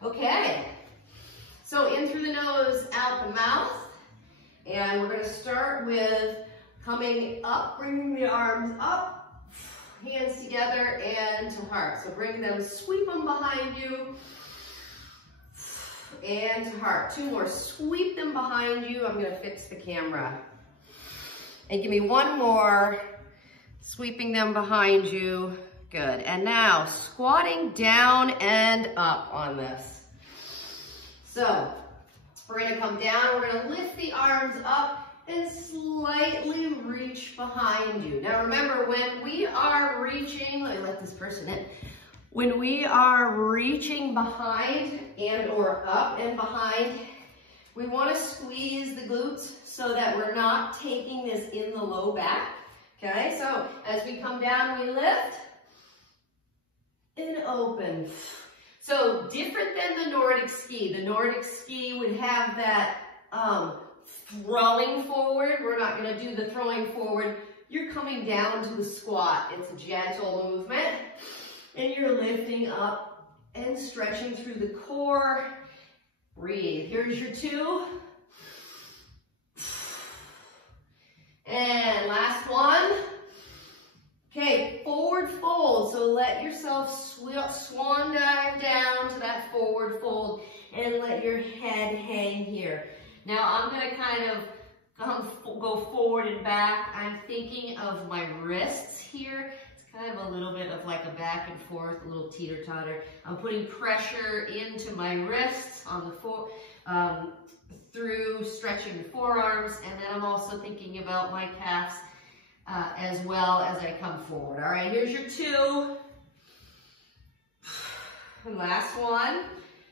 Okay, so in through the nose, out the mouth. And we're going to start with coming up, bringing the arms up, hands together and to heart. So bring them, sweep them behind you and to heart. Two more, sweep them behind you. I'm going to fix the camera. And give me one more, sweeping them behind you. Good. And now squatting down and up on this. So we're going to come down, we're going to lift the arms up and slightly reach behind you. Now remember, when we are reaching, let me let this person in. When we are reaching behind and or up and behind, we want to squeeze the glutes so that we're not taking this in the low back. Okay, so as we come down, we lift and open. So different than the Nordic ski. The Nordic ski would have that throwing forward. We're not going to do the throwing forward. You're coming down to the squat. It's a gentle movement. And you're lifting up and stretching through the core. Breathe. Here's your two. And last one. Okay, forward fold. So let yourself swan dive down to that forward fold and let your head hang here. Now I'm going to kind of go forward and back. I'm thinking of my wrists here. It's kind of a little bit of like a back and forth, a little teeter-totter. I'm putting pressure into my wrists on the through stretching the forearms, and then I'm also thinking about my calves as well as I come forward. All right, here's your two. Last one.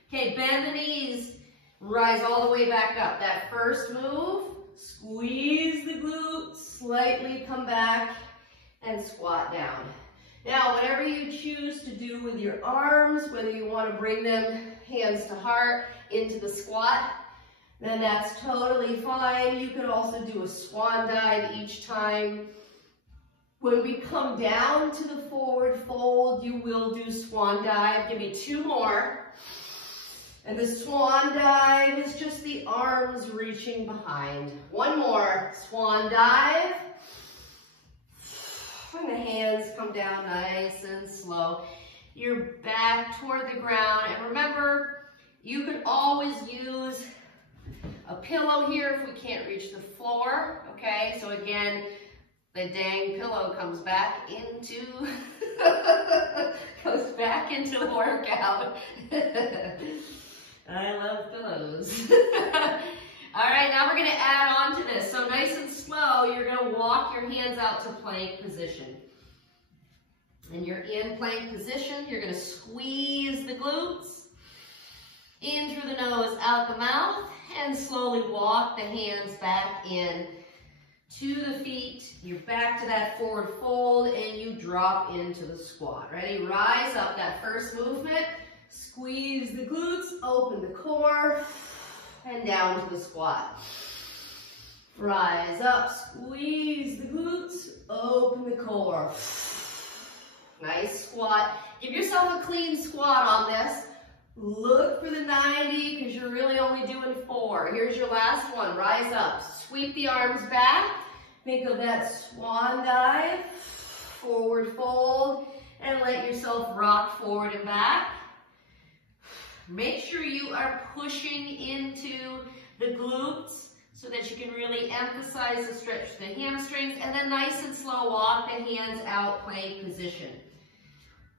Okay, bend the knees, rise all the way back up. That first move, squeeze the glutes, slightly come back and squat down. Now, whatever you choose to do with your arms, whether you want to bring them hands to heart into the squat, then that's totally fine. You could also do a swan dive each time. When we come down to the forward fold, you will do swan dive. Give me two more. And the swan dive is just the arms reaching behind. One more, swan dive. And the hands come down nice and slow. You're back toward the ground. And remember, you could always use a pillow here if we can't reach the floor. Okay, so again, the dang pillow comes back into workout. I love pillows. All right, now we're going to add on to this. So nice and slow, you're going to walk your hands out to plank position. And you're in plank position. You're going to squeeze the glutes in through the nose, out the mouth, and slowly walk the hands back in to the feet. You're back to that forward fold and you drop into the squat. Ready? Rise up. That first movement. Squeeze the glutes, open the core, and down to the squat. Rise up, squeeze the glutes, open the core. Nice squat. Give yourself a clean squat on this. Look for the 90 because you're really only doing 4. Here's your last one. Rise up. Sweep the arms back. Think of that swan dive. Forward fold. And let yourself rock forward and back. Make sure you are pushing into the glutes so that you can really emphasize the stretch of the hamstrings. And then nice and slow, walk the hands out, plank position.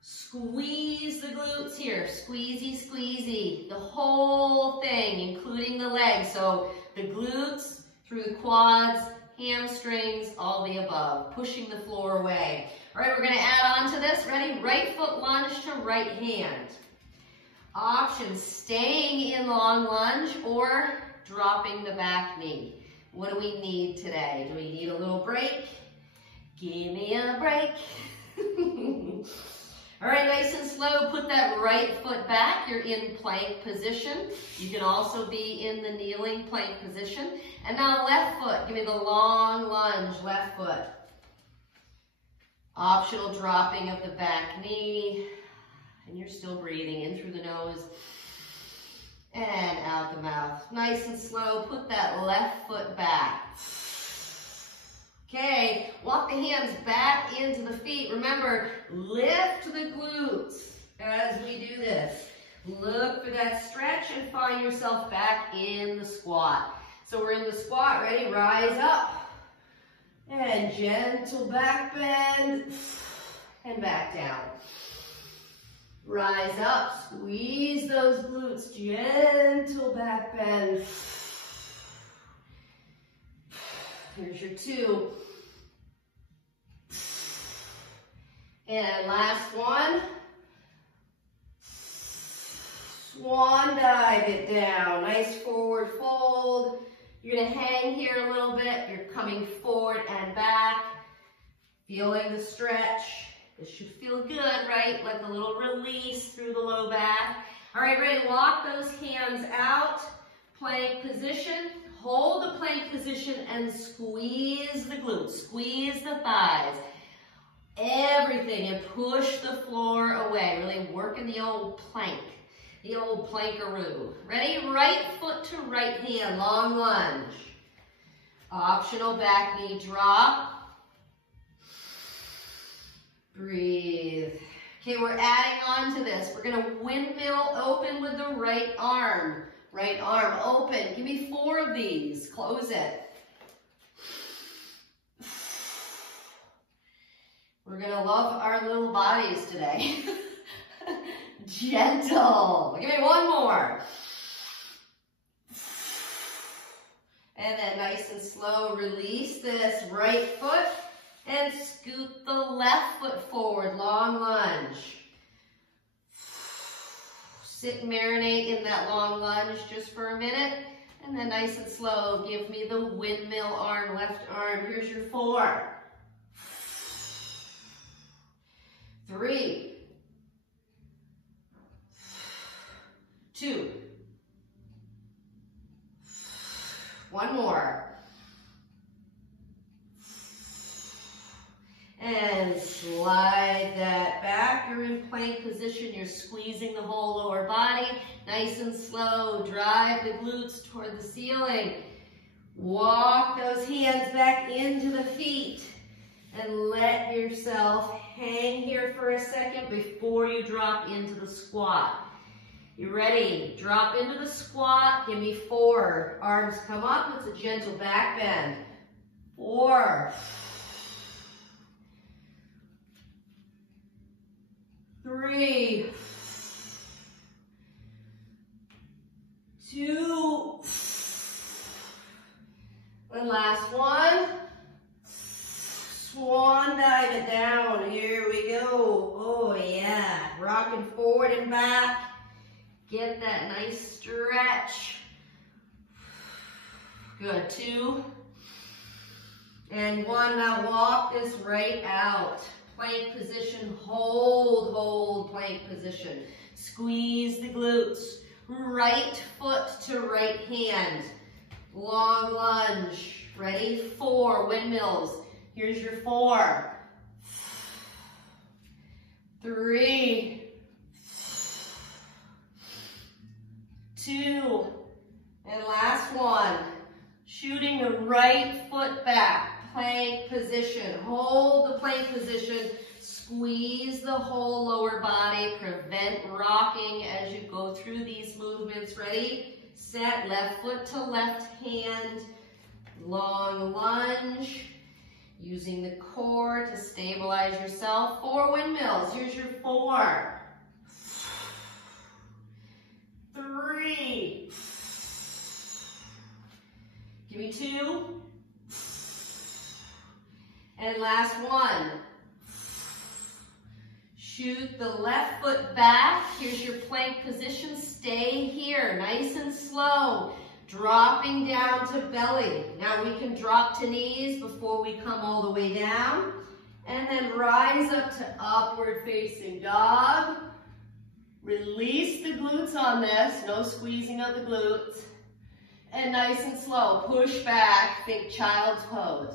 Squeeze the glutes here, squeezy, squeezy, the whole thing, including the legs. So the glutes through the quads, hamstrings, all the above, pushing the floor away. All right, we're gonna add on to this. Ready? Right foot lunge to right hand. Options, staying in long lunge or dropping the back knee. What do we need today? Do we need a little break? Give me a break. All right, nice and slow, put that right foot back. You're in plank position. You can also be in the kneeling plank position. And now left foot, give me the long lunge, left foot. Optional dropping of the back knee. And you're still breathing in through the nose, And out the mouth. Nice and slow. Put that left foot back. Okay, walk the hands back into the feet. Remember, lift the glutes as we do this. Look for that stretch and find yourself back in the squat. So we're in the squat, ready? Rise up. And gentle back bend. And back down. Rise up, squeeze those glutes, gentle back bend. Here's your 2. And last one. Swan dive it down. Nice forward fold. You're going to hang here a little bit. You're coming forward and back. Feeling the stretch. This should feel good, right? Like a little release through the low back. All right, ready? Walk those hands out. Plank position. Hold the plank position and squeeze the glutes. Squeeze the thighs. Everything, and push the floor away. Really working the old plank. The old plankaroo. Ready? Right foot to right hand. Long lunge. Optional back knee drop. Breathe. Okay, we're adding on to this. We're going to windmill open with the right arm. Right arm open. Give me 4 of these. Close it. We're going to love our little bodies today. Gentle. Give me 1 more. And then nice and slow, release this right foot. And scoot the left foot forward, long lunge. Sit and marinate in that long lunge just for a minute. And then nice and slow, give me the windmill arm, left arm. Here's your 4. 3. 2. 1 more. And slide that back. You're in plank position. You're squeezing the whole lower body. Nice and slow. Drive the glutes toward the ceiling. Walk those hands back into the feet. And let yourself hang here for a second before you drop into the squat. You ready? Drop into the squat. Give me 4. Arms come up. It's a gentle back bend. 4. 3, 2, and last one. Swan dive it down. Here we go. Oh yeah, rocking forward and back. Get that nice stretch. Good. 2 and 1. Now walk this right out. Plank position, hold plank position. Squeeze the glutes. Right foot to right hand. Long lunge. Ready? 4 windmills. Here's your 4. 3. 2. And last one. Shooting the right foot back. Plank position. Hold the plank position. Squeeze the whole lower body. Prevent rocking as you go through these movements. Ready? Set. Left foot to left hand. Long lunge. Using the core to stabilize yourself. 4 windmills. Here's your 4. 3. Give me 2. And last one. Shoot the left foot back. Here's your plank position. Stay here, nice and slow. Dropping down to belly. Now we can drop to knees before we come all the way down. And then rise up to upward facing dog. Release the glutes on this. No squeezing of the glutes. And nice and slow. Push back. Think child's pose.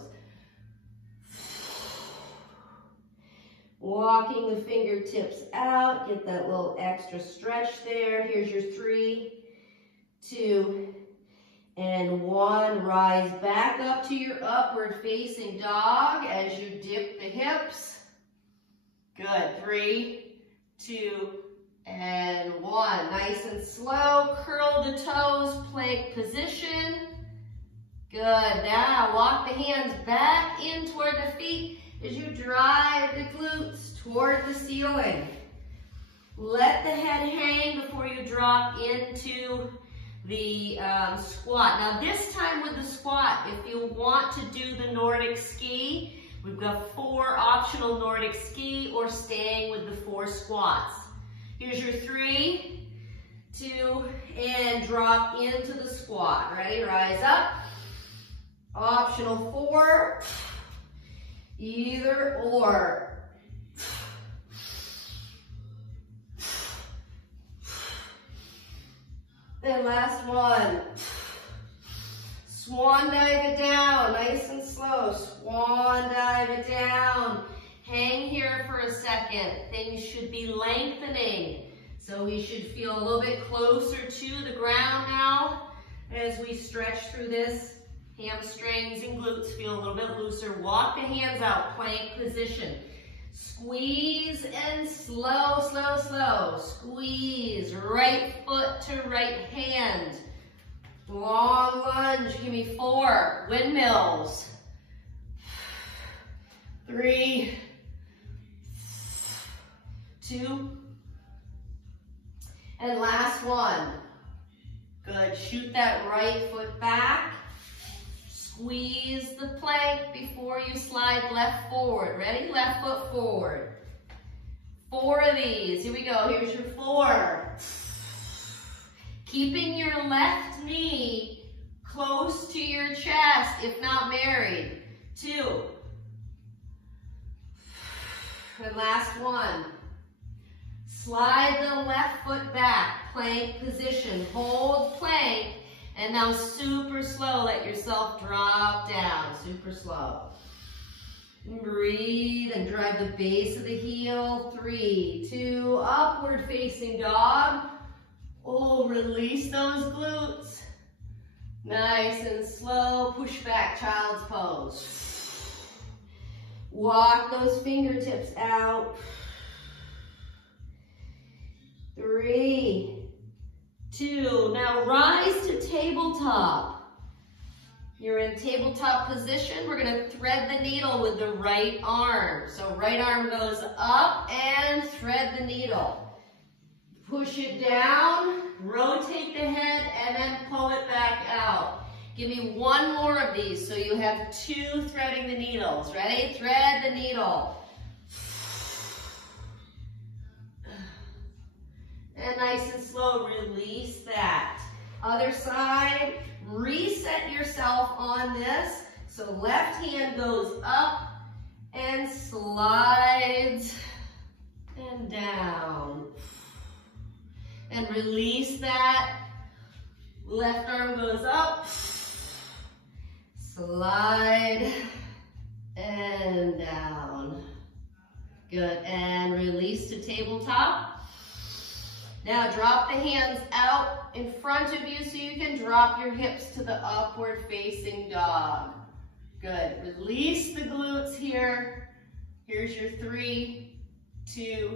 Walking the fingertips out, get that little extra stretch there. Here's your 3, 2, and 1. Rise back up to your upward facing dog as you dip the hips. Good. 3, 2, and 1. Nice and slow. Curl the toes, plank position. Good. Now walk the hands back in toward the feet as you drive the glutes toward the ceiling. Let the head hang before you drop into the squat. Now this time with the squat, if you want to do the Nordic ski, we've got 4 optional Nordic ski or staying with the 4 squats. Here's your 3, 2, and drop into the squat. Ready? Rise up. Optional 4, either or. And last one. Swan dive it down, nice and slow. Swan dive it down. Hang here for a second. Things should be lengthening. So we should feel a little bit closer to the ground now as we stretch through this. Hamstrings and glutes feel a little bit looser. Walk the hands out, plank position. Squeeze and slow, slow, slow. Squeeze, right foot to right hand. Long lunge, give me 4. Windmills. 3, 2, and last one. Good, shoot that right foot back. Squeeze the plank before you slide left forward. Ready? Left foot forward. 4 of these. Here we go. Here's your 4. Keeping your left knee close to your chest, if not married. 2. And last one. Slide the left foot back. Plank position. Hold plank. And now super slow, let yourself drop down, super slow. Breathe and drive the base of the heel. 3, 2, upward facing dog. Oh, release those glutes. Nice and slow, push back, child's pose. Walk those fingertips out. 3, 2, now rise to tabletop. You're in tabletop position. We're going to thread the needle with the right arm. So right arm goes up and thread the needle. Push it down, rotate the head, and then pull it back out. Give me 1 more of these so you have 2 threading the needles. Ready? Thread the needle. And nice and slow, release that. Other side, reset yourself on this. So left hand goes up and slides and down. And release that. Left arm goes up, slide and down. Good, and release to tabletop. Now drop the hands out in front of you so you can drop your hips to the upward facing dog. Good. Release the glutes here. Here's your 3, 2,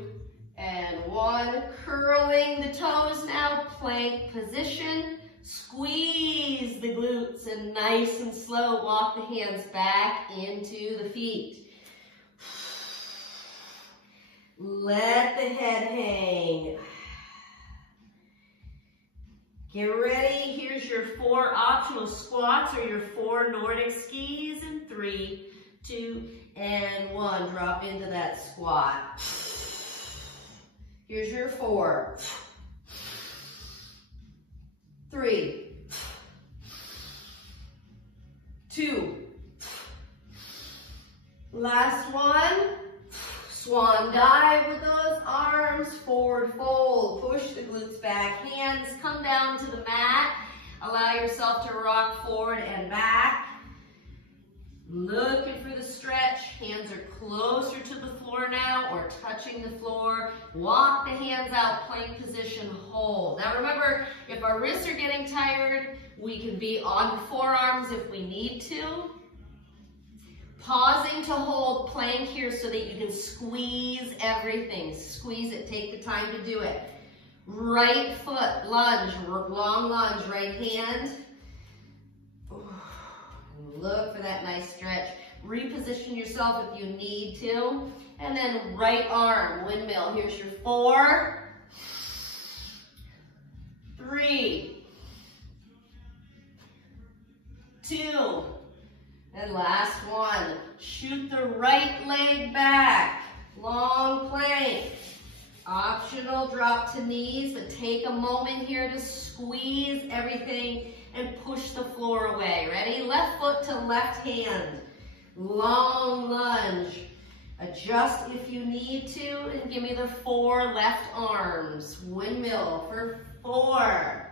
and 1. Curling the toes now, plank position. Squeeze the glutes and nice and slow walk the hands back into the feet. Let the head hang. Get ready, here's your 4 optional squats or your 4 Nordic skis in 3, 2, and 1. Drop into that squat. Here's your 4, 3, 2, last one. Swan dive with those arms, forward fold, push the glutes back, hands come down to the mat, allow yourself to rock forward and back. Looking for the stretch, hands are closer to the floor now or touching the floor. Walk the hands out, plank position, hold. Now remember, if our wrists are getting tired, we can be on the forearms if we need to. Pausing to hold plank here so that you can squeeze everything. Squeeze it, take the time to do it. Right foot, lunge, long lunge, right hand. Look for that nice stretch. Reposition yourself if you need to. And then right arm, windmill. Here's your 4, 3, 2, and last one. Shoot the right leg back. Long plank. Optional drop to knees, but take a moment here to squeeze everything and push the floor away. Ready? Left foot to left hand. Long lunge. Adjust if you need to, and give me the 4 left arms. Windmill for 4.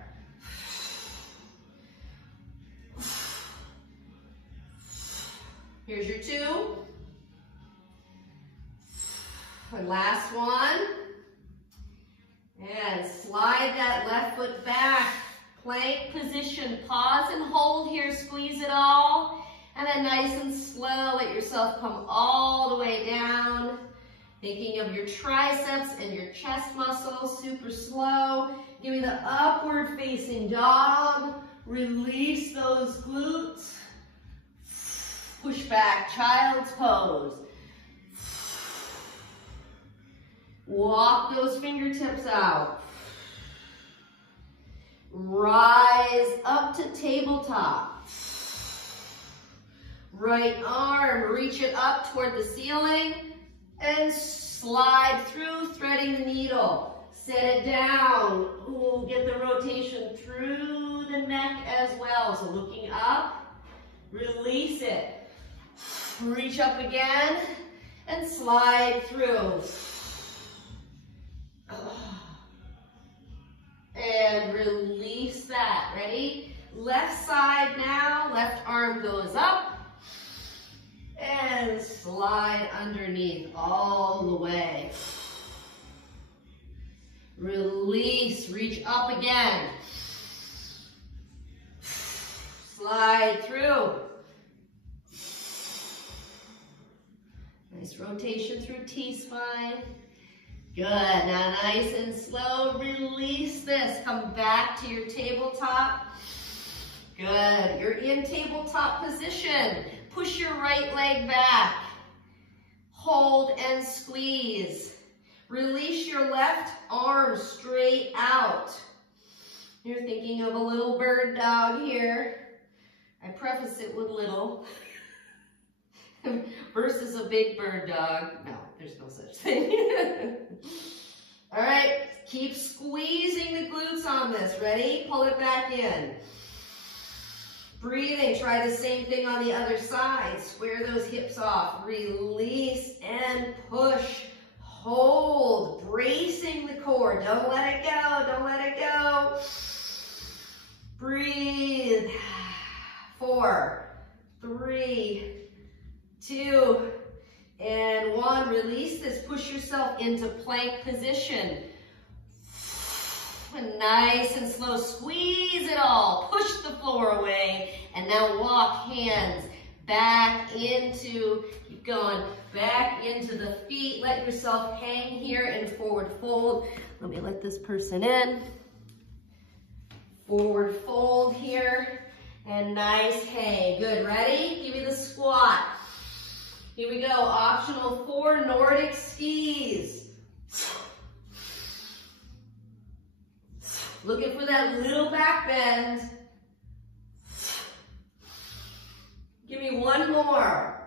Here's your 2. And last one. And slide that left foot back. Plank position. Pause and hold here. Squeeze it all. And then nice and slow, let yourself come all the way down. Thinking of your triceps and your chest muscles. Super slow. Give me the upward facing dog. Release those glutes. Push back, child's pose. Walk those fingertips out. Rise up to tabletop. Right arm, reach it up toward the ceiling and slide through, threading the needle. Set it down. Ooh, get the rotation through the neck as well. So looking up, release it. Reach up again and slide through. And release that. Ready? Left side now. Left arm goes up. And slide underneath all the way. Release. Reach up again. Slide through. Nice rotation through T-spine. Good. Now nice and slow. Release this. Come back to your tabletop. Good. You're in tabletop position. Push your right leg back. Hold and squeeze. Release your left arm straight out. You're thinking of a little bird dog here. I preface it with little. Versus a big bird dog. No, there's no such thing. All right, keep squeezing the glutes on this. Ready? Pull it back in. Breathing, try the same thing on the other side. Square those hips off. Release and push. Hold, bracing the core. Don't let it go, don't let it go. Breathe. 4, 3, 2, and 1. Release this. Push yourself into plank position. And nice and slow. Squeeze it all. Push the floor away. And now walk hands back into, keep going, back into the feet. Let yourself hang here in forward fold. Let me let this person in. Forward fold here. And nice hang. Good. Ready? Give me the squat. Here we go. Optional 4 Nordic skis. Looking for that little back bend. Give me one more.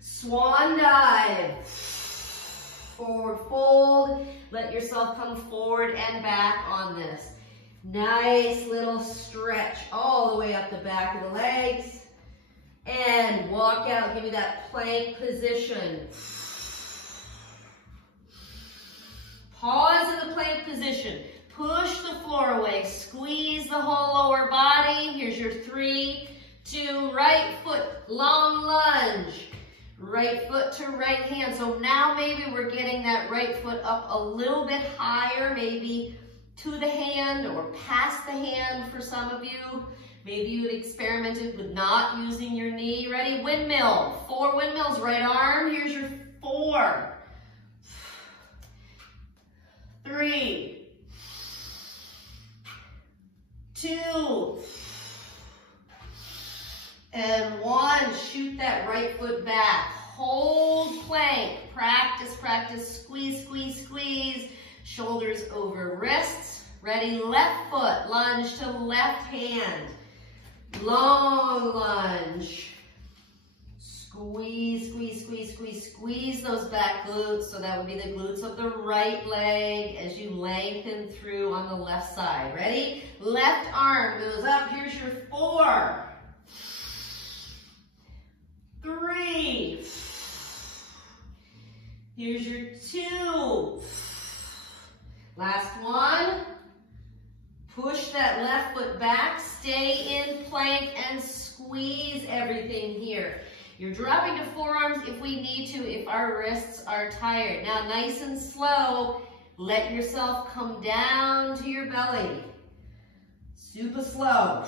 Swan dive. Forward fold. Let yourself come forward and back on this. Nice little stretch all the way up the back of the legs. And walk out. Give me that plank position. Pause in the plank position. Push the floor away. Squeeze the whole lower body. Here's your 3, 2, right foot, long lunge. Right foot to right hand. So now maybe we're getting that right foot up a little bit higher, maybe to the hand or past the hand for some of you. Maybe you experimented with not using your knee. Ready? Windmill. 4 windmills, right arm. Here's your 4. 3, 2, and 1. Shoot that right foot back. Hold plank. Practice, practice. Squeeze, squeeze, squeeze. Shoulders over wrists. Ready? Left foot. Lunge to left hand. Long lunge. Squeeze, squeeze, squeeze, squeeze, squeeze those back glutes. So that would be the glutes of the right leg as you lengthen through on the left side. Ready? Left arm goes up. Here's your 4. 3. Here's your 2. Last one. Push that left foot back. Stay in plank and squeeze everything here. You're dropping to forearms if we need to, if our wrists are tired. Now, nice and slow, let yourself come down to your belly. Super slow.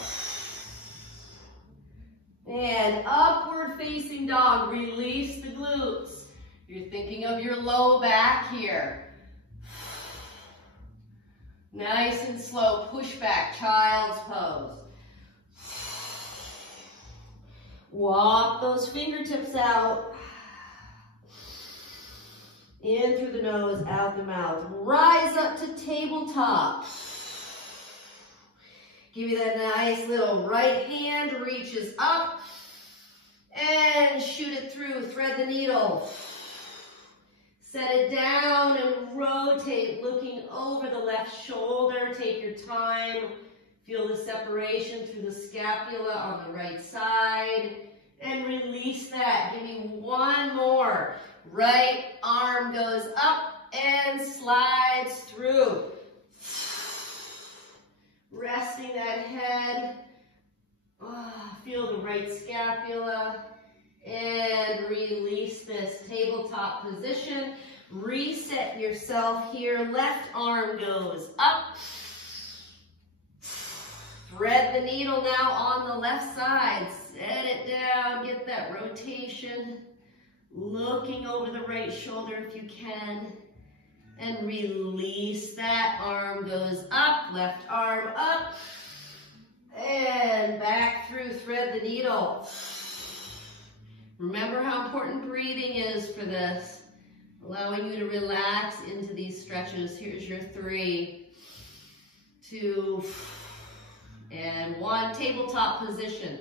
And upward facing dog, release the glutes. You're thinking of your low back here. Nice and slow, push back, child's pose. Walk those fingertips out. In through the nose, out the mouth. Rise up to tabletop. Give you that nice little right hand, reaches up. And shoot it through, thread the needle. Set it down and rotate, looking over the left shoulder. Take your time. Feel the separation through the scapula on the right side. And release that. Give me one more. Right arm goes up and slides through. Resting that head. Feel the right scapula. And release this tabletop position. Reset yourself here. Left arm goes up. Thread the needle now on the left side. Set it down. Get that rotation. Looking over the right shoulder if you can. And release that. Arm goes up. Left arm up. And back through. Thread the needle. Remember how important breathing is for this. Allowing you to relax into these stretches. Here's your 3, 2, and 1. Tabletop position.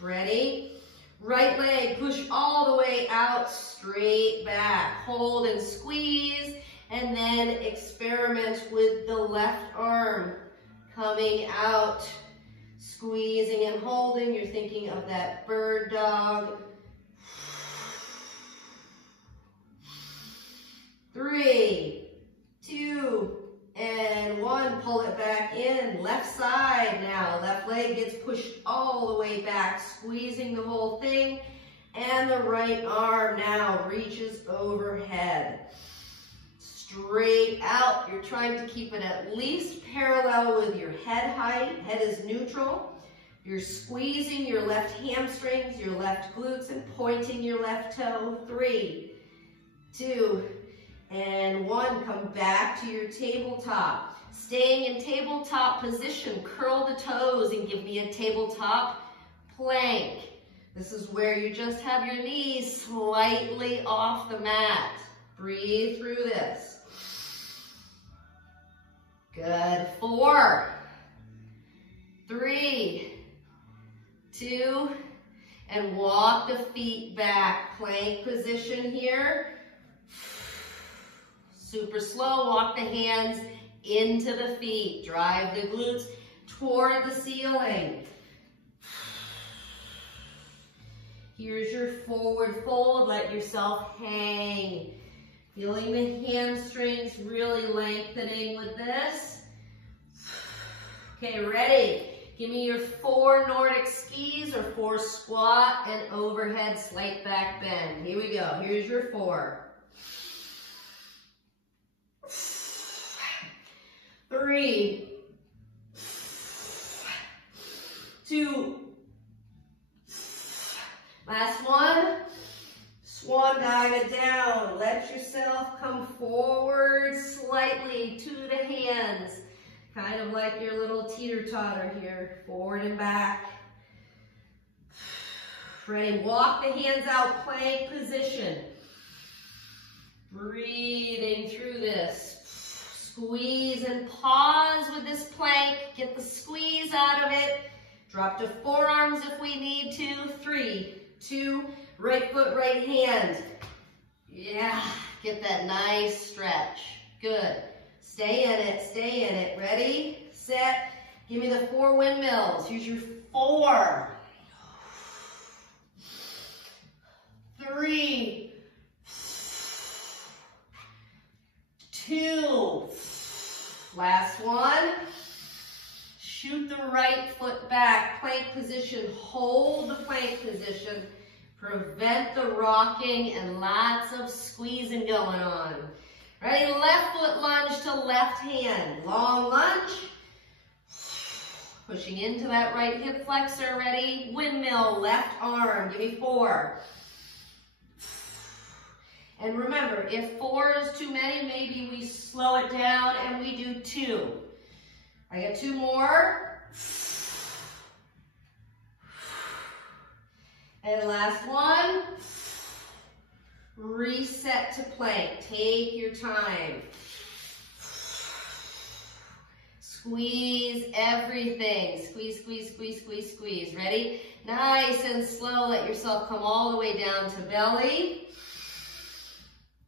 Ready? Right leg, push all the way out, straight back. Hold and squeeze, and then experiment with the left arm coming out. Squeezing and holding, you're thinking of that bird dog. 3, 2, and 1. Pull it back in. Left side now. Left leg gets pushed all the way back, squeezing the whole thing. And the right arm now reaches overhead. Straight out. You're trying to keep it at least parallel with your head height. Head is neutral. You're squeezing your left hamstrings, your left glutes, and pointing your left toe. 3, 2, and 1. Come back to your tabletop. Staying in tabletop position. Curl the toes and give me a tabletop plank. This is where you just have your knees slightly off the mat. Breathe through this. Good. 4, 3, 2, and walk the feet back. Plank position here. Super slow. Walk the hands into the feet. Drive the glutes toward the ceiling. Here's your forward fold. Let yourself hang. Feeling the hamstrings really lengthening with this. Okay, ready? Give me your 4 Nordic skis or 4 squat and overhead slight back bend. Here we go. Here's your 4. 3, 2, last one. Swan dive it down. Let yourself come forward slightly to the hands. Kind of like your little teeter-totter here. Forward and back. Ready, walk the hands out, plank position. Breathing through this. Squeeze and pause with this plank. Get the squeeze out of it. Drop to forearms if we need to. 3, 2, right foot, right hand. Yeah, get that nice stretch. Good. Stay in it, stay in it. Ready, set. Give me the 4 windmills. Here's your 4. 3, 2, last one. Shoot the right foot back, plank position, hold the plank position, prevent the rocking and lots of squeezing going on. Ready, left foot lunge to left hand, long lunge. Pushing into that right hip flexor, ready, windmill, left arm, give me 4. And remember, if 4 is too many, maybe we slow it down and we do 2. I got 2 more. And last one. Reset to plank. Take your time. Squeeze everything. Squeeze, squeeze, squeeze, squeeze, squeeze. Ready? Nice and slow. Let yourself come all the way down to belly.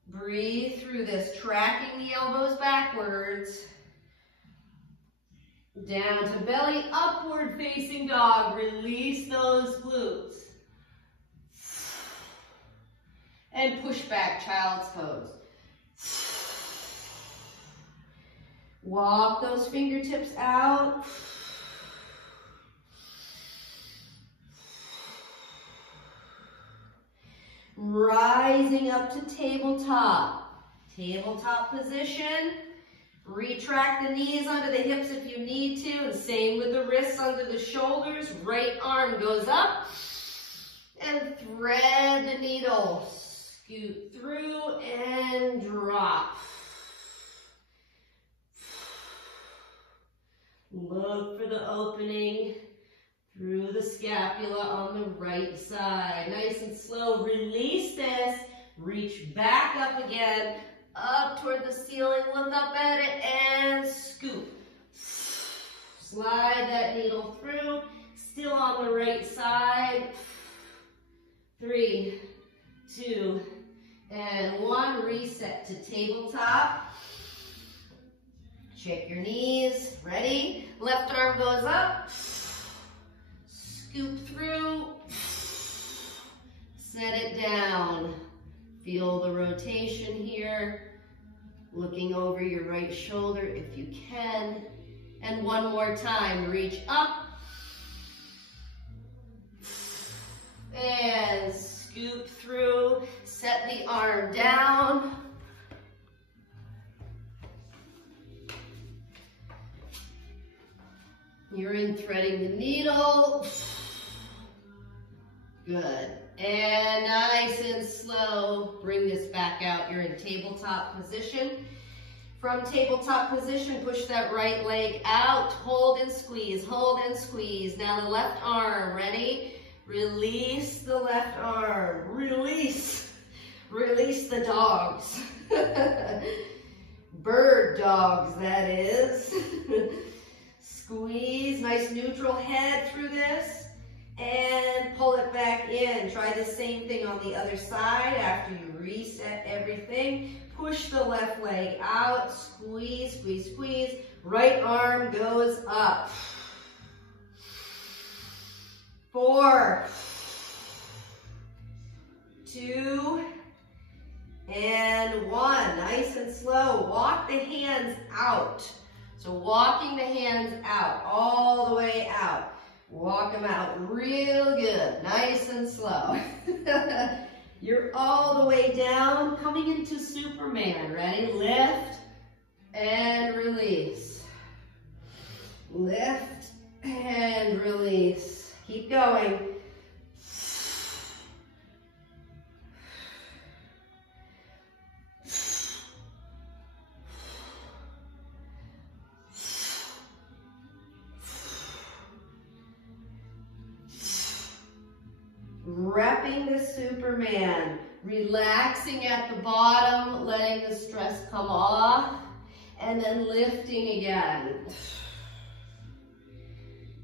Breathe through this, tracking the elbows backwards. Down to belly, upward facing dog. Release those glutes. And push back, child's pose. Walk those fingertips out. Rising up to tabletop. Tabletop position. Retract the knees under the hips if you need to, and same with the wrists under the shoulders. Right arm goes up, and thread the needle. Scoot through and drop. Look for the opening through the scapula on the right side. Nice and slow. Release this. Reach back up again. Up toward the ceiling. Look up at it and scoop. Slide that needle through. Still on the right side. 3, 2, and 1. Reset to tabletop. Check your knees. Ready? Left arm goes up. Scoop through. Set it down. Feel the rotation here. Looking over your right shoulder if you can. And one more time. Reach up. And scoop through. Set the arm down. You're in threading the needle. Good. And nice and slow, bring this back out. You're in tabletop position. From tabletop position, push that right leg out. Hold and squeeze, hold and squeeze. Now the left arm, ready? Release the left arm. Release. Release the dogs. Bird dogs, that is. Squeeze, nice neutral head through this. And pull it back in. Try the same thing on the other side after you reset everything. Push the left leg out. Squeeze, squeeze, squeeze. Right arm goes up. 4, 2, and 1. Nice and slow. Walk the hands out. So walking the hands out, all the way out. Walk them out real good, nice and slow. You're all the way down, coming into Superman. Ready? Lift and release. Lift and release. Keep going. Repping the Superman, relaxing at the bottom, letting the stress come off, and then lifting again.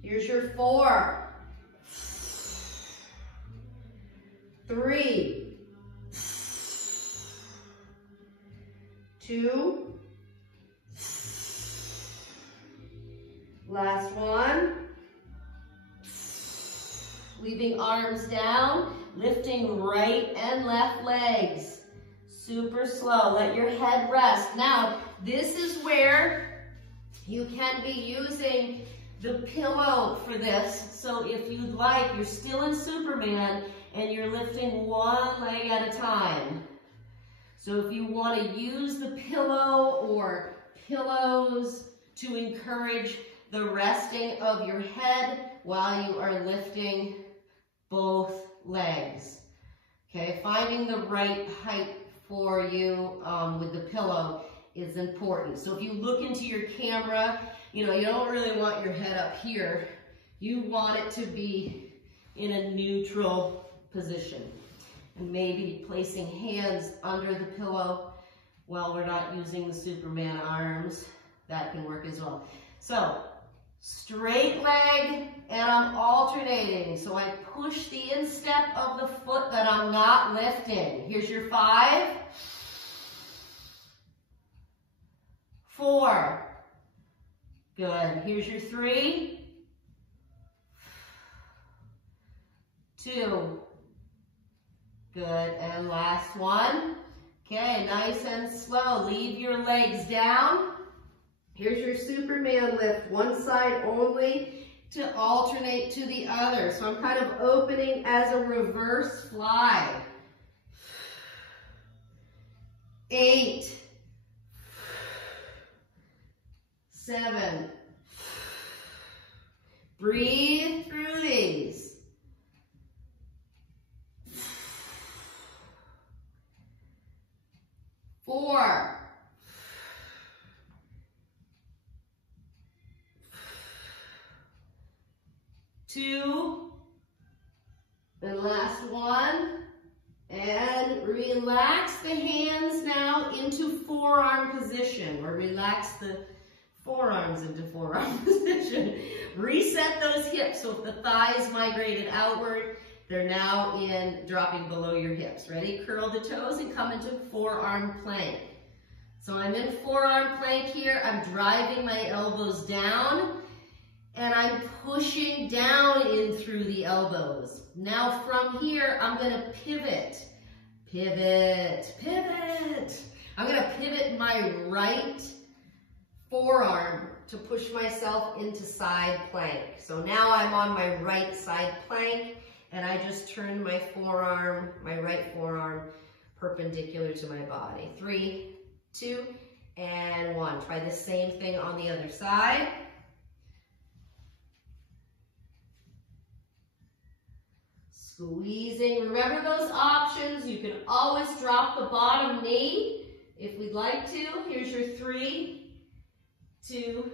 Here's your 4, 3, 2, last one. Leaving arms down, lifting right and left legs. Super slow, let your head rest. Now, this is where you can be using the pillow for this. So if you'd like, you're still in Superman and you're lifting one leg at a time. So if you want to use the pillow or pillows to encourage the resting of your head while you are lifting both legs. Okay, finding the right height for you with the pillow is important. So if you look into your camera, you don't really want your head up here. You want it to be in a neutral position. And maybe placing hands under the pillow while we're not using the Superman arms. That can work as well. So, straight leg, and I'm alternating. So I push the instep of the foot that I'm not lifting. Here's your 5, 4. Good. Here's your 3, 2. Good. And last one. Okay, nice and slow. Leave your legs down. Here's your Superman lift, one side only to alternate to the other. So I'm kind of opening as a reverse fly. 8, 7. Breathe through these. 4. 2, and last one, and relax the hands now into forearm position, or relax the forearms into forearm position. Reset those hips, so if the thighs migrated outward, they're now in dropping below your hips. Ready? Curl the toes and come into forearm plank. So I'm in forearm plank here, I'm driving my elbows down, and I'm pushing down in through the elbows. Now from here, I'm gonna pivot, pivot, pivot. I'm gonna pivot my right forearm to push myself into side plank. So now I'm on my right side plank, and I just turned my forearm, my right forearm, perpendicular to my body. 3, 2, and 1. Try the same thing on the other side. Squeezing, remember those options. You can always drop the bottom knee if we'd like to. Here's your 3, 2,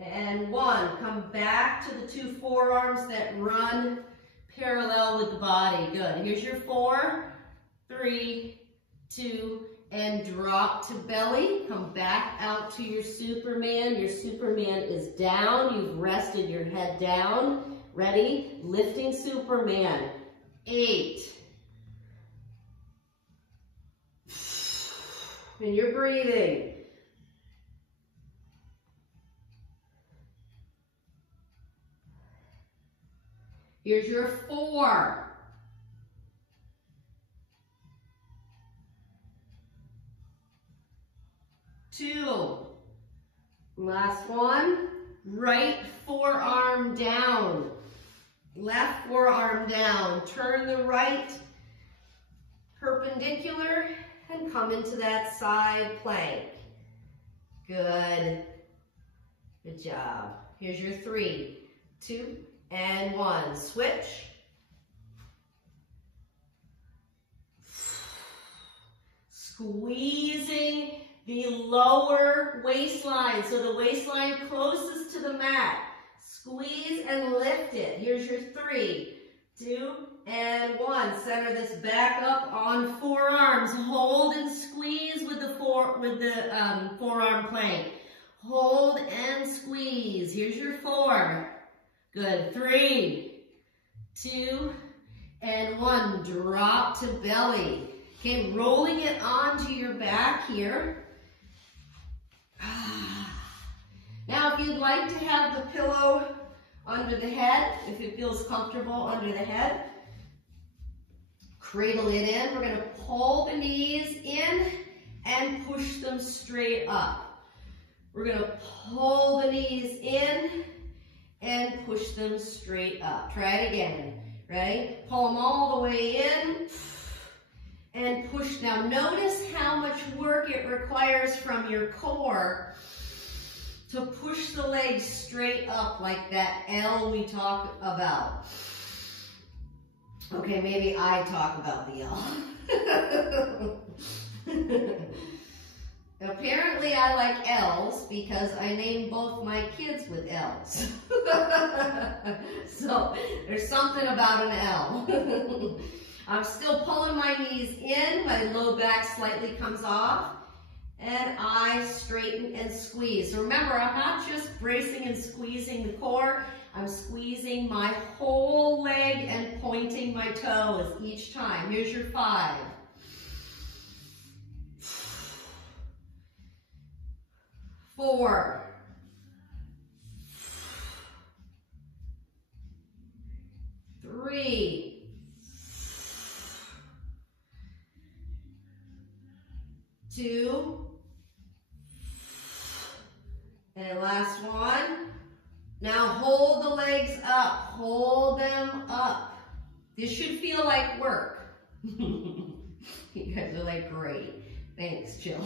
and 1. Come back to the 2 forearms that run parallel with the body. Good. Here's your 4, 3, 2, and drop to belly. Come back out to your Superman. Your Superman is down. You've rested your head down. Ready? Lifting Superman. 8. And you're breathing. Here's your 4. 2. Last one. Right forearm down. Left forearm down. Turn the right perpendicular and come into that side plank. Good. Good job. Here's your 3, 2, and 1. Switch. Squeezing the lower waistline, so the waistline closest to the mat. Squeeze and lift it. Here's your 3, 2, and 1. Center this back up on forearms. Hold and squeeze with the forearm plank. Hold and squeeze. Here's your 4. Good. 3, 2, and 1. Drop to belly. Okay, rolling it onto your back here. Now, if you'd like to have the pillow under the head, if it feels comfortable under the head, cradle it in. We're going to pull the knees in and push them straight up. We're going to pull the knees in and push them straight up. Try it again. Ready? Pull them all the way in and push. Now notice how much work it requires from your core to push the legs straight up like that L we talk about. Okay, maybe I talk about the L. Apparently I like L's because I named both my kids with L's. So there's something about an L. I'm still pulling my knees in, my low back slightly comes off, and I straighten and squeeze. So remember, I'm not just bracing and squeezing the core, I'm squeezing my whole leg and pointing my toes each time. Here's your 5. 4. 3. 2. And last one. Now hold the legs up. Hold them up. This should feel like work. You guys are like, great. Thanks, Jill.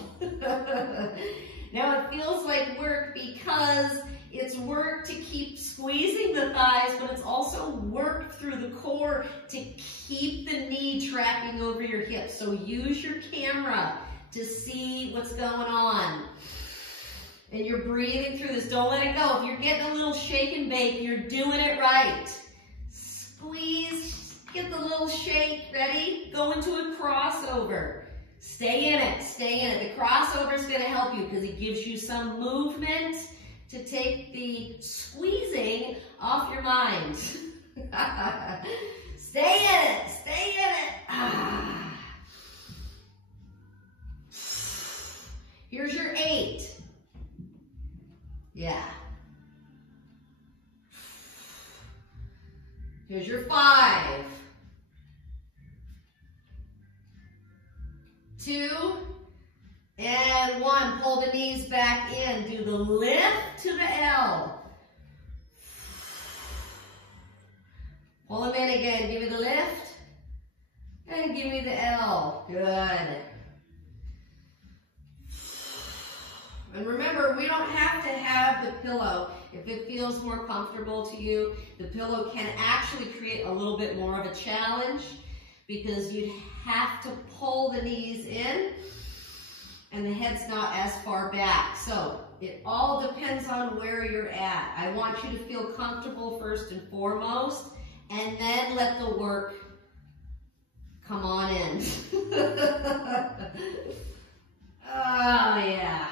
Now it feels like work because it's work to keep squeezing the thighs, but it's also work through the core to keep the knee tracking over your hips. So use your camera to see what's going on. And you're breathing through this. Don't let it go. If you're getting a little shake and bake, you're doing it right. Squeeze, get the little shake. Ready? Go into a crossover. Stay in it. Stay in it. The crossover is going to help you because it gives you some movement to take the squeezing off your mind. Stay in it. Stay in it. Here's your 8. Yeah. Here's your 5. 2. And 1. Pull the knees back in. Do the lift to the L. Pull them in again. Give me the lift. And give me the L. Good. And remember, we don't have to have the pillow. If it feels more comfortable to you, the pillow can actually create a little bit more of a challenge because you'd have to pull the knees in and the head's not as far back. So it all depends on where you're at. I want you to feel comfortable first and foremost, and then let the work come on in. Oh, yeah.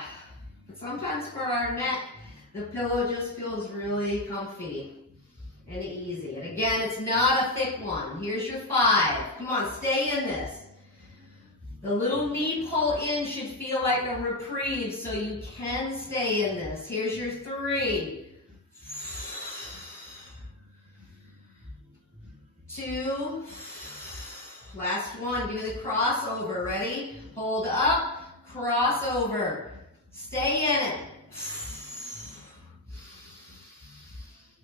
But sometimes for our neck, the pillow just feels really comfy and easy. And again, it's not a thick one. Here's your 5. Come on, stay in this. The little knee pull in should feel like a reprieve, so you can stay in this. Here's your 3. 2. Last one, do the crossover. Ready? Hold up, crossover. Stay in it.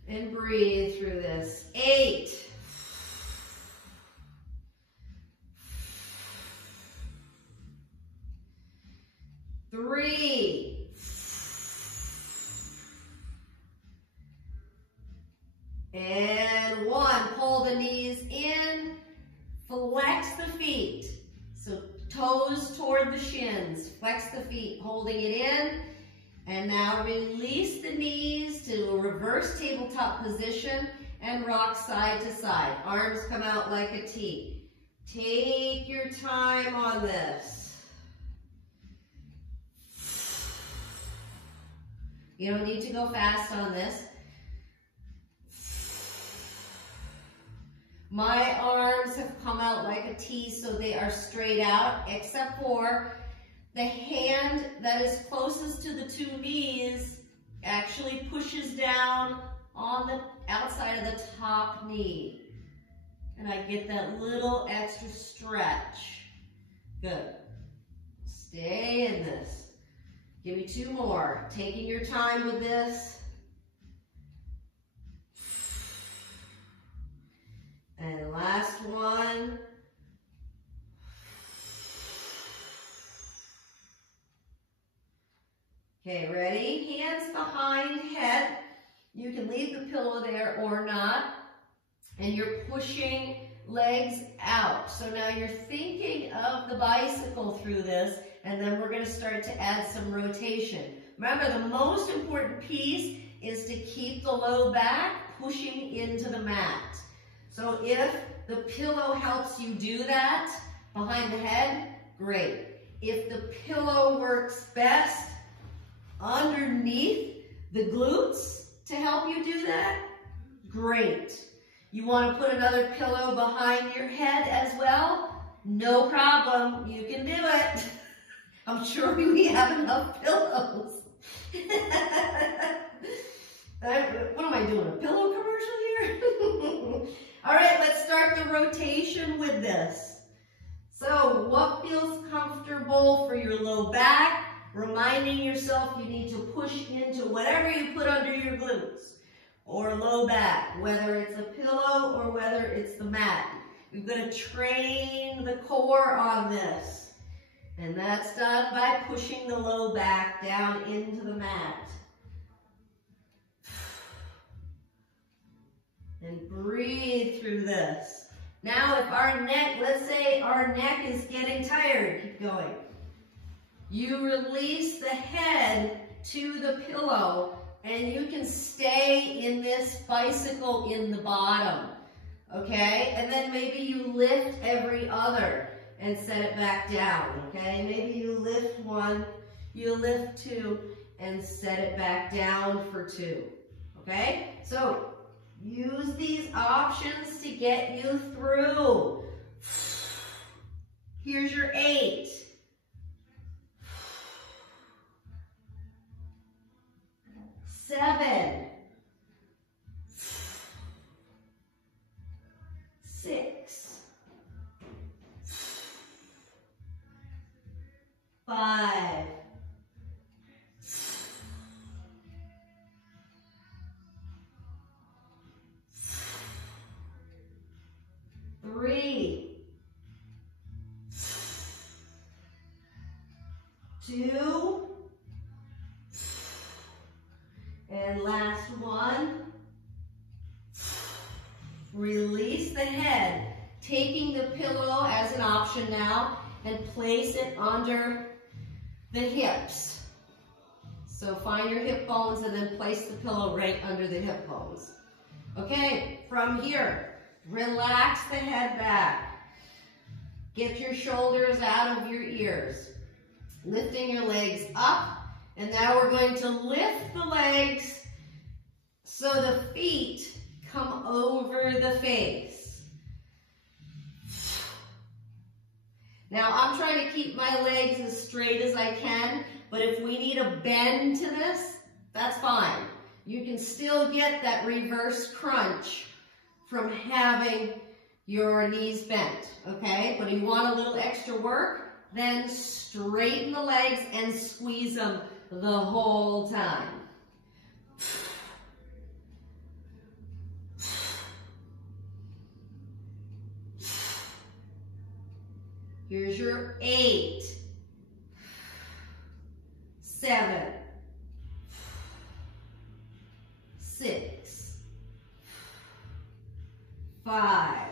And breathe through this. 8. 3. And 1, pull the knees in, flex the feet. So toes toward the shins, flex the feet, holding it in. And now release the knees to a reverse tabletop position and rock side to side. Arms come out like a T. Take your time on this. You don't need to go fast on this. My arms have come out like a T, so they are straight out, except for the hand that is closest to the 2 knees actually pushes down on the outside of the top knee. And I get that little extra stretch. Good. Stay in this. Give me 2 more. Taking your time with this. And last one. Okay, ready? Hands behind head. You can leave the pillow there or not. And you're pushing legs out. So now you're thinking of the bicycle through this, and then we're going to start to add some rotation. Remember, the most important piece is to keep the low back pushing into the mat. So if the pillow helps you do that behind the head, great. If the pillow works best underneath the glutes to help you do that, great. You want to put another pillow behind your head as well? No problem. You can do it. I'm sure we have enough pillows. What am I doing, a pillow commercial here? All right, let's start the rotation with this. So what feels comfortable for your low back? Reminding yourself you need to push into whatever you put under your glutes or low back, whether it's a pillow or whether it's the mat. You're going to train the core on this. And that's done by pushing the low back down into the mat. And breathe through this. Now if our neck, let's say our neck is getting tired, keep going. You release the head to the pillow and you can stay in this bicycle in the bottom, okay? And then maybe you lift every other and set it back down, okay? Maybe you lift 1, you lift 2, and set it back down for 2, okay? So use these options to get you through. Here's your 8. 7. 6. 5. 3. 2. And last one. Release the head, taking the pillow as an option now and place it under the hips. So find your hip bones and then place the pillow right under the hip bones. Okay, from here, relax the head back. Get your shoulders out of your ears. Lifting your legs up. And now we're going to lift the legs so the feet come over the face. Now I'm trying to keep my legs as straight as I can, but if we need a bend to this, that's fine. You can still get that reverse crunch from having your knees bent, okay? But if you want a little extra work, then straighten the legs and squeeze them the whole time. Here's your 8, 7, 6, 5.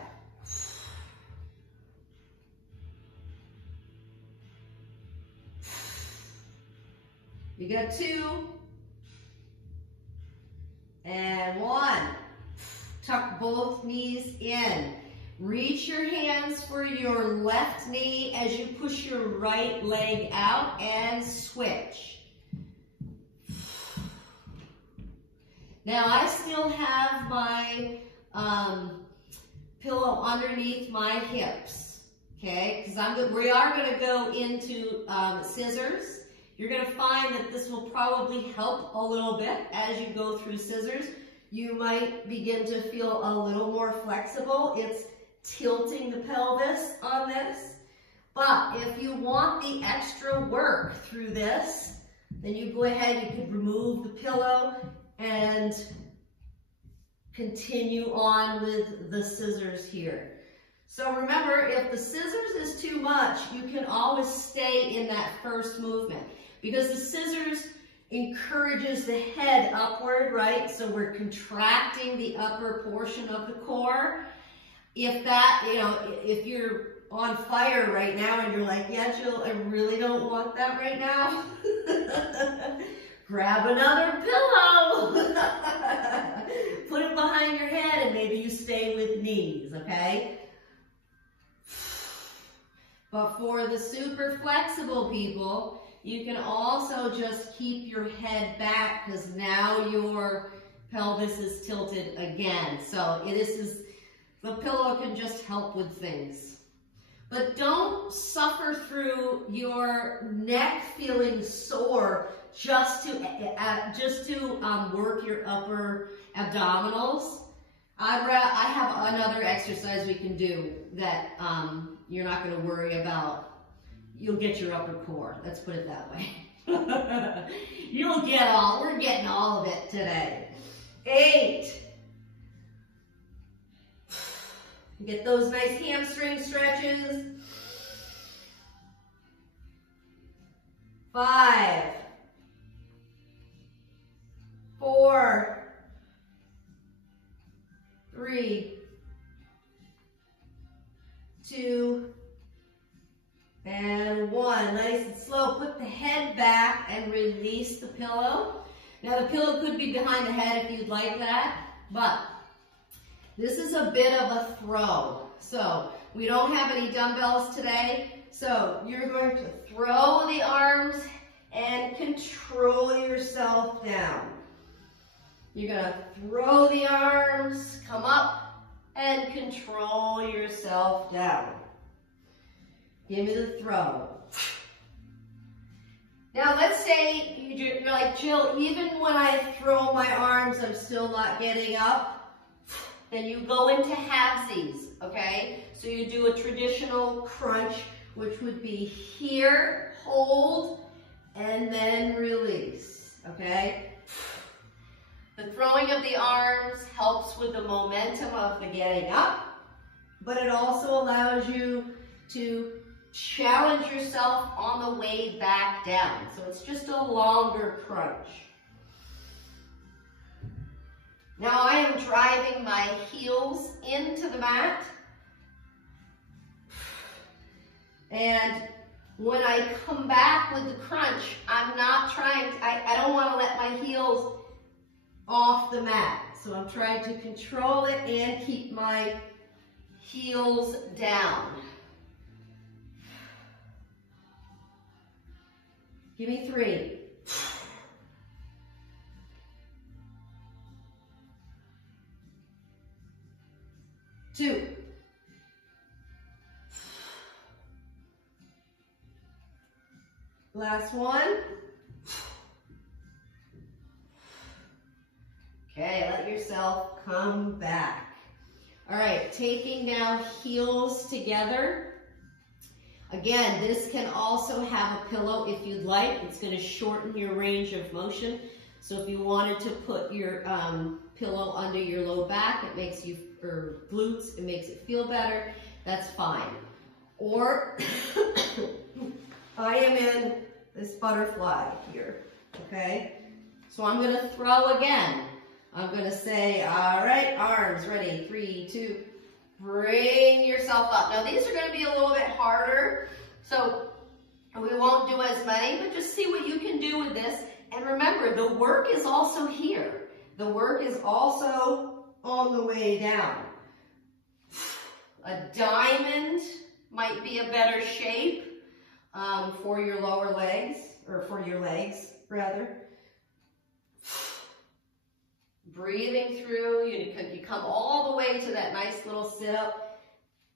You got 2. And 1. Tuck both knees in. Reach your hands for your left knee as you push your right leg out and switch. Now I still have my pillow underneath my hips, okay? Because we are going to go into scissors. You're going to find that this will probably help a little bit as you go through scissors. You might begin to feel a little more flexible. It's tilting the pelvis on this. But if you want the extra work through this, then you go ahead, you can remove the pillow and continue on with the scissors here. So remember, if the scissors is too much, you can always stay in that first movement because the scissors encourages the head upward, right? So we're contracting the upper portion of the core. If that, if you're on fire right now and you're like, yeah, Jill, I really don't want that right now, grab another pillow, put it behind your head, and maybe you stay with knees, okay? But for the super flexible people, you can also just keep your head back because now your pelvis is tilted again. So the pillow can just help with things. But don't suffer through your neck feeling sore just to work your upper abdominals. I have another exercise we can do that you're not going to worry about. You'll get your upper core. Let's put it that way. We're getting all of it today. 8. Get those nice hamstring stretches. 5, 4, 3, 2, and 1. Nice and slow. Put the head back and release the pillow. Now the pillow could be behind the head if you'd like that, but this is a bit of a throw. So we don't have any dumbbells today. So you're going to throw the arms and control yourself down. You're going to throw the arms, come up, and control yourself down. Give me the throw. Now let's say you're like, Jill, even when I throw my arms, I'm still not getting up. Then you go into halvesies, okay? So you do a traditional crunch, which would be here, hold, and then release, okay? The throwing of the arms helps with the momentum of the getting up, but it also allows you to challenge yourself on the way back down. So it's just a longer crunch. Now I am driving my heels into the mat. And when I come back with the crunch, I'm not trying to, I don't want to let my heels off the mat. So I'm trying to control it and keep my heels down. Give me 3. 2. Last one. Okay, let yourself come back. All right, taking now heels together. Again, this can also have a pillow if you'd like. It's going to shorten your range of motion. So if you wanted to put your pillow under your low back, it makes you, or glutes, it makes it feel better, that's fine. Or I am in this butterfly here, okay? So I'm going to throw again. I'm going to say, all right, arms ready, 3, 2, Bring yourself up. Now these are going to be a little bit harder, so we won't do as many, but just see what you can do with this. And remember, the work is also here. The work is also on the way down. A diamond might be a better shape for your lower legs, or for your legs, rather. Breathing through, you come all the way to that nice little sit-up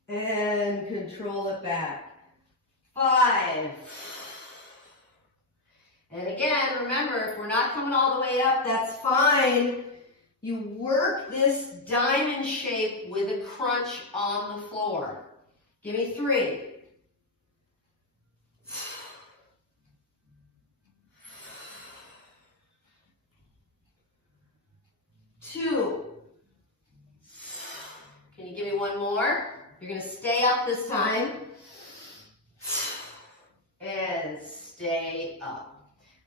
and control it back. 5. And again, remember, if we're not coming all the way up, that's fine. You work this diamond shape with a crunch on the floor. Give me 3. 2. Can you give me one more? You're going to stay up this time. And stay up.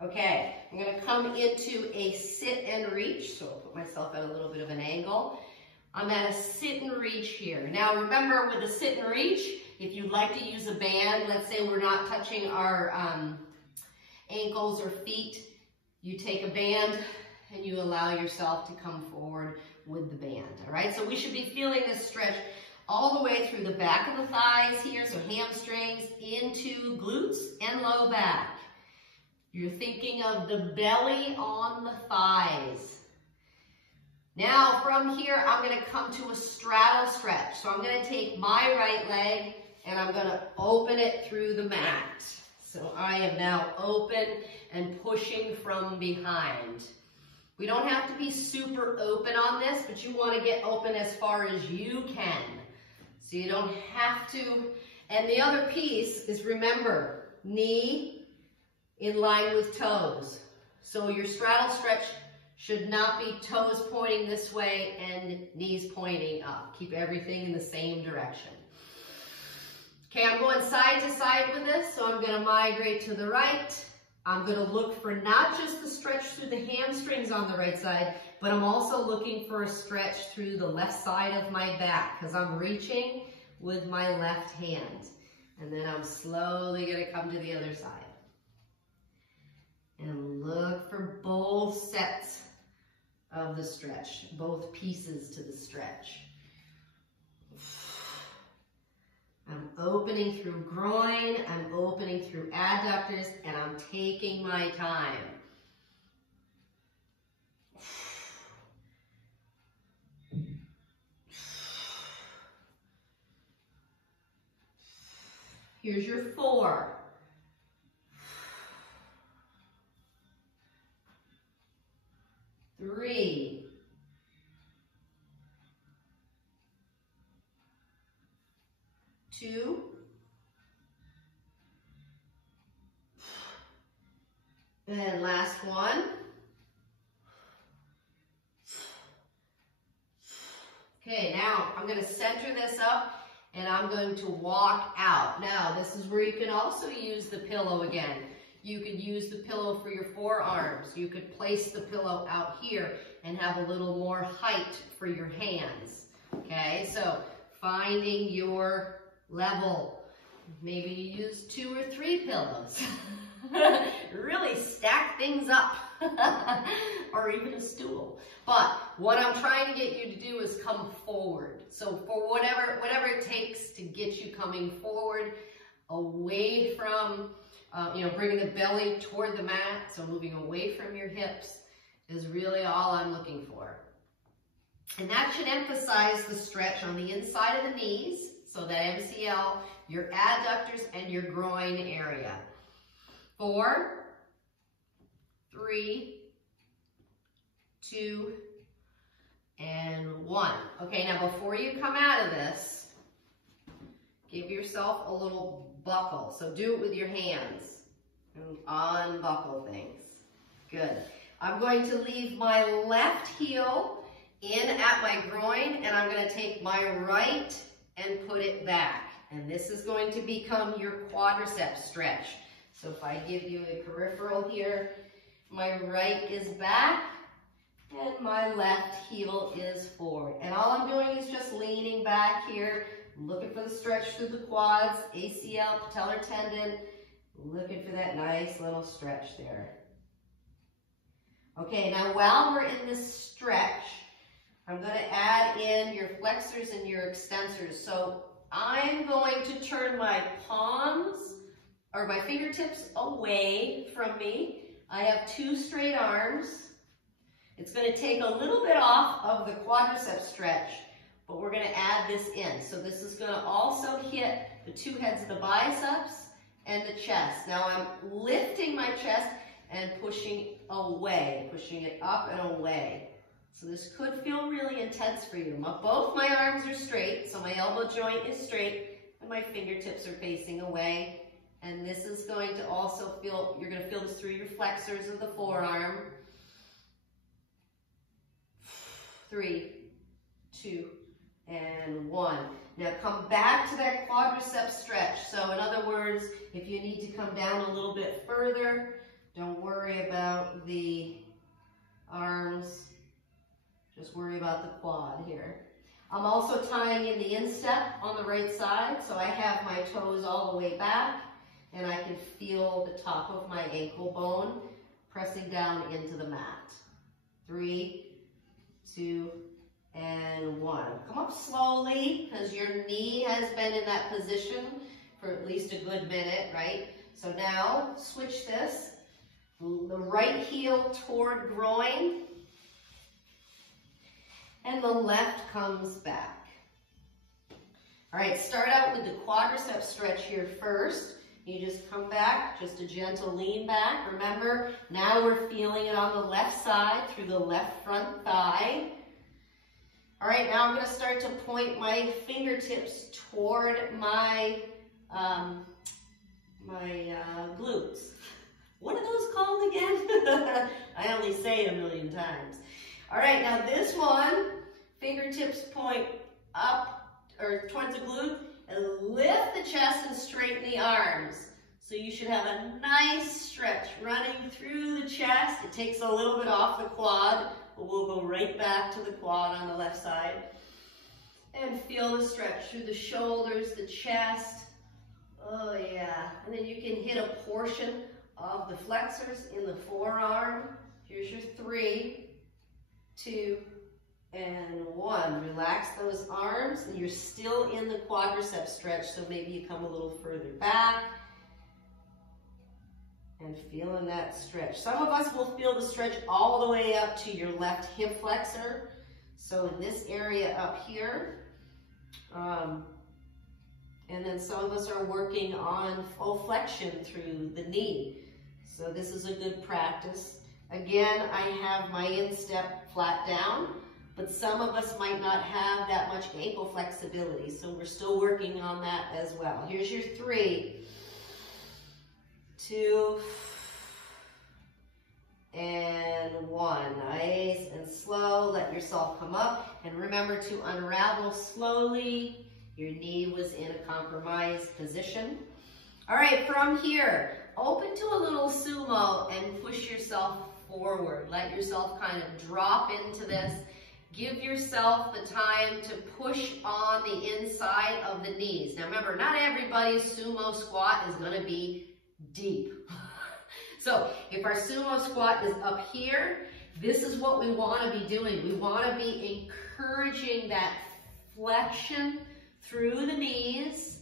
Okay, I'm going to come into a sit and reach. So I'll put myself at a little bit of an angle. I'm at a sit and reach here. Now remember, with a sit and reach, if you'd like to use a band, let's say we're not touching our ankles or feet, you take a band and you allow yourself to come forward with the band, all right? So we should be feeling this stretch all the way through the back of the thighs here, so hamstrings into glutes and low back. You're thinking of the belly on the thighs. Now from here, I'm going to come to a straddle stretch. So I'm going to take my right leg and I'm going to open it through the mat. So I am now open and pushing from behind. We don't have to be super open on this, but you want to get open as far as you can. So you don't have to. And the other piece is, remember, knee in line with toes. So your straddle stretch should not be toes pointing this way and knees pointing up. Keep everything in the same direction. Okay, I'm going side to side with this, so I'm going to migrate to the right. I'm going to look for not just the stretch through the hamstrings on the right side, but I'm also looking for a stretch through the left side of my back, because I'm reaching with my left hand. And then I'm slowly going to come to the other side. And look for both sets of the stretch, both pieces to the stretch. I'm opening through groin, I'm opening through adductors, and I'm taking my time. Here's your 4. 3. 2. And last one. Okay, now I'm going to center this up and I'm going to walk out. Now, this is where you can also use the pillow again. You could use the pillow for your forearms. You could place the pillow out here and have a little more height for your hands. Okay, so finding your level. Maybe you use 2 or 3 pillows. Really stack things up. Or even a stool. But what I'm trying to get you to do is come forward. So for whatever it takes to get you coming forward, away from, bringing the belly toward the mat, so moving away from your hips is really all I'm looking for. And that should emphasize the stretch on the inside of the knees, so that MCL, your adductors, and your groin area. 4, 3, 2, and 1. Okay, now before you come out of this, give yourself a little buckle. So do it with your hands and unbuckle things. Good. I'm going to leave my left heel in at my groin, and I'm going to take my right and put it back. And this is going to become your quadricep stretch. So if I give you a peripheral here, my right is back, And my left heel is forward. And all I'm doing is just leaning back here, looking for the stretch through the quads, ACL, patellar tendon, looking for that nice little stretch there. Okay, now while we're in this stretch, I'm going to add in your flexors and your extensors. So I'm going to turn my palms or my fingertips away from me. I have two straight arms. It's going to take a little bit off of the quadricep stretch, but we're going to add this in. So this is going to also hit the two heads of the biceps and the chest. Now I'm lifting my chest and pushing away, pushing it up and away. So this could feel really intense for you. Both my arms are straight, so my elbow joint is straight, and my fingertips are facing away. And this is going to also feel, you're going to feel this through your flexors of the forearm. 3, 2, and 1. Now come back to that quadricep stretch. So in other words, if you need to come down a little bit further, don't worry about the arms. Just worry about the quad here. I'm also tying in the instep on the right side, so I have my toes all the way back, and I can feel the top of my ankle bone pressing down into the mat. 3, 2, and 1. Come up slowly, because your knee has been in that position for at least a good minute, right? So now, switch this. The right heel toward groin, and the left comes back. All right, start out with the quadricep stretch here first. You just come back, just a gentle lean back. Remember, now we're feeling it on the left side through the left front thigh. All right, now I'm going to start to point my fingertips toward my glutes. What are those called again? I only say it a million times. All right, now this one, fingertips point up or towards the glute and lift the chest and straighten the arms. So you should have a nice stretch running through the chest. It takes a little bit off the quad, but we'll go right back to the quad on the left side. And feel the stretch through the shoulders, the chest. Oh yeah, and then you can hit a portion of the flexors in the forearm. Here's your 3, 2, and 1. Relax those arms, and you're still in the quadricep stretch, so maybe you come a little further back and feeling that stretch. Some of us will feel the stretch all the way up to your left hip flexor. So in this area up here, and then some of us are working on full flexion through the knee. So this is a good practice. Again, I have my instep flat down, but some of us might not have that much ankle flexibility, so we're still working on that as well. Here's your 3, 2, and 1. Nice and slow. Let yourself come up, and remember to unravel slowly. Your knee was in a compromised position. All right, from here, open to a little sumo and push yourself forward. Let yourself kind of drop into this. Give yourself the time to push on the inside of the knees. Now remember, not everybody's sumo squat is going to be deep. So if our sumo squat is up here, this is what we want to be doing. We want to be encouraging that flexion through the knees,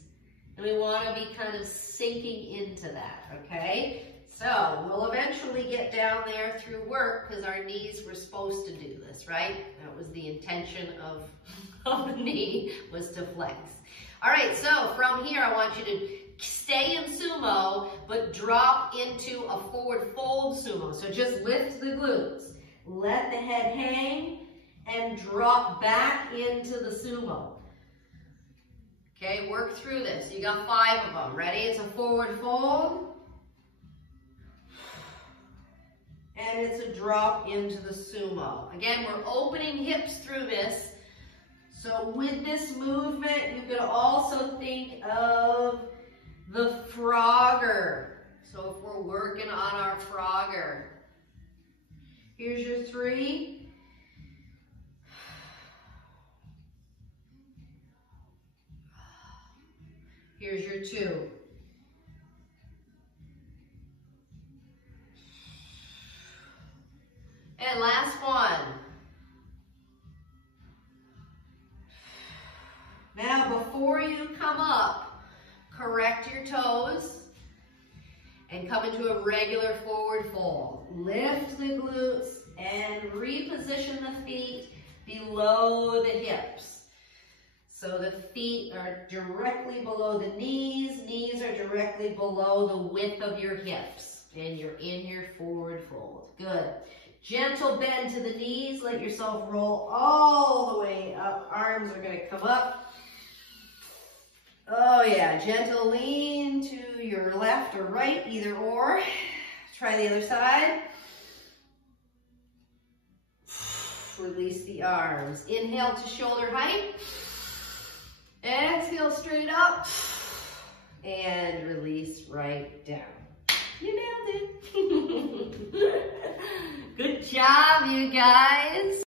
and we want to be kind of sinking into that, okay? So we'll eventually get down there through work because our knees were supposed to do this, right? That was the intention of the knee, was to flex. All right, so from here I want you to stay in sumo, but drop into a forward fold sumo. So just lift the glutes, let the head hang, and drop back into the sumo. Okay, work through this. You got 5 of them. Ready? It's a forward fold. And it's a drop into the sumo. Again, we're opening hips through this. So with this movement, you could also think of the Frogger. So if we're working on our Frogger. Here's your 3, Here's your 2. And last one. Now, before you come up, correct your toes and come into a regular forward fold. Lift the glutes and reposition the feet below the hips. So the feet are directly below the knees. Knees are directly below the width of your hips. And you're in your forward fold. Good. Gentle bend to the knees. Let yourself roll all the way up. Arms are going to come up. Oh yeah, gentle lean to your left or right, either or. Try the other side. Release the arms. Inhale to shoulder height. Exhale straight up. And release right down. You nailed it. Good job, you guys.